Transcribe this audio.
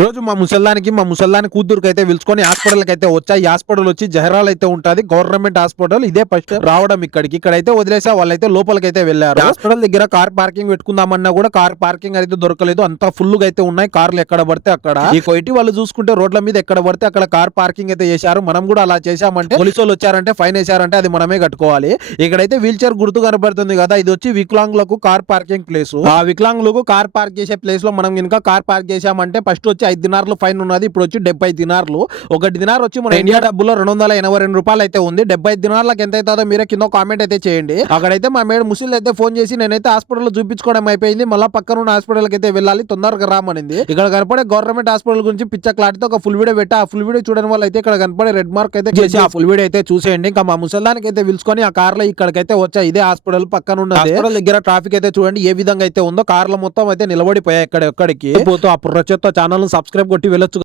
రోజు మా ముసల్దాని కూతురుకి అయితే పిలుచుకొని హాస్పిటల్ కి అయితే వచ్చా. ఈ హాస్పిటల్ వచ్చి జహరాల్ అయితే ఉంటది, గవర్నమెంట్ హాస్పిటల్. ఇదే ఫస్ట్ రావడం ఇక్కడైతే వదిలేసా. వాళ్ళైతే లోపలికైతే వెళ్లారు. హాస్పిటల్ దగ్గర కార్ పార్కింగ్ పెట్టుకుందామన్నా కూడా కార్ పార్కింగ్ అయితే దొరకలేదు. అంతా ఫుల్ గా అయితే ఉన్నాయి కార్లు, ఎక్కడ పడితే అక్కడ. ఈ కొయిటి వాళ్ళు చూసుకుంటే రోడ్ల మీద ఎక్కడ పడితే అక్కడ కార్ పార్కింగ్ అయితే చేశారు. మనం కూడా అలా చేశామంటే పోలీసు వాళ్ళు వచ్చారంటే ఫైన్ వేశారంటే అది మనమే కట్టుకోవాలి. ఇక్కడైతే వీల్ చైర్ గుర్తు కనబడుతుంది కదా, ఇది వచ్చి వికలాంగులకు కార్ పార్కింగ్ ప్లేస్. ఆ వికలాంగులకు కార్ పార్క్ చేసే ప్లేస్ లో మనం ఇంకా కార్ పార్క్ చేశామంటే ఫస్ట్ వచ్చి 5 దినార్లు ఫైన్ ఉన్నది, ఇప్పుడు వచ్చి 70 దినార్లు. ఒక దినార్ వచ్చి మన ఇండియా డబ్బులో 282 రూపాయలు అయితే ఉంది. 70 దినార్లకు ఎంత అవుతుందో మీరే కింద కామెంట్ అయితే చేయండి. అక్కడైతే మా మేడ ముసిల్ అయితే ఫోన్ చేసి నేనైతే హాస్పిటల్ చూపించుకోవడం అయిపోయింది, మళ్ళీ పక్కన ఉన్న హాస్పిటల్ కి అయితే వెళ్ళాలి, తొందరగా రామనింది. ఇక్కడ కనపడే గవర్నమెంట్ హాస్పిటల్ గురించి పిచ్చ క్లారిటీతో ఒక ఫుల్ వీడియో పెట్టి ఆ ఫుల్ వీడియో చూడడం వల్ల అయితే ఇక్కడ కనపడే రెడ్ మార్క్ అయితే చేసి ఆ ఫుల్ వీడియో అయితే చూసేయండి. ఇంకా మా ముసల్దానికి అయితే పిలుచుకొని ఆ కార్ లో ఇక్కడికైతే వచ్చా. ఇదే హాస్పిటల్ పక్కన ఉన్న హాస్పిటల్ దగ్గర ట్రాఫిక్ అయితే చూడండి ఏ విధంగా అయితే ఉందో. కార్ల మొత్తం అయితే నిలబడిపోయాయి ఎక్కడికి పోతూ. ఆ పుర్రచెత్త ఛానల్ సబ్స్క్రైబ్ కొట్టి వెళ్ళొచ్చు.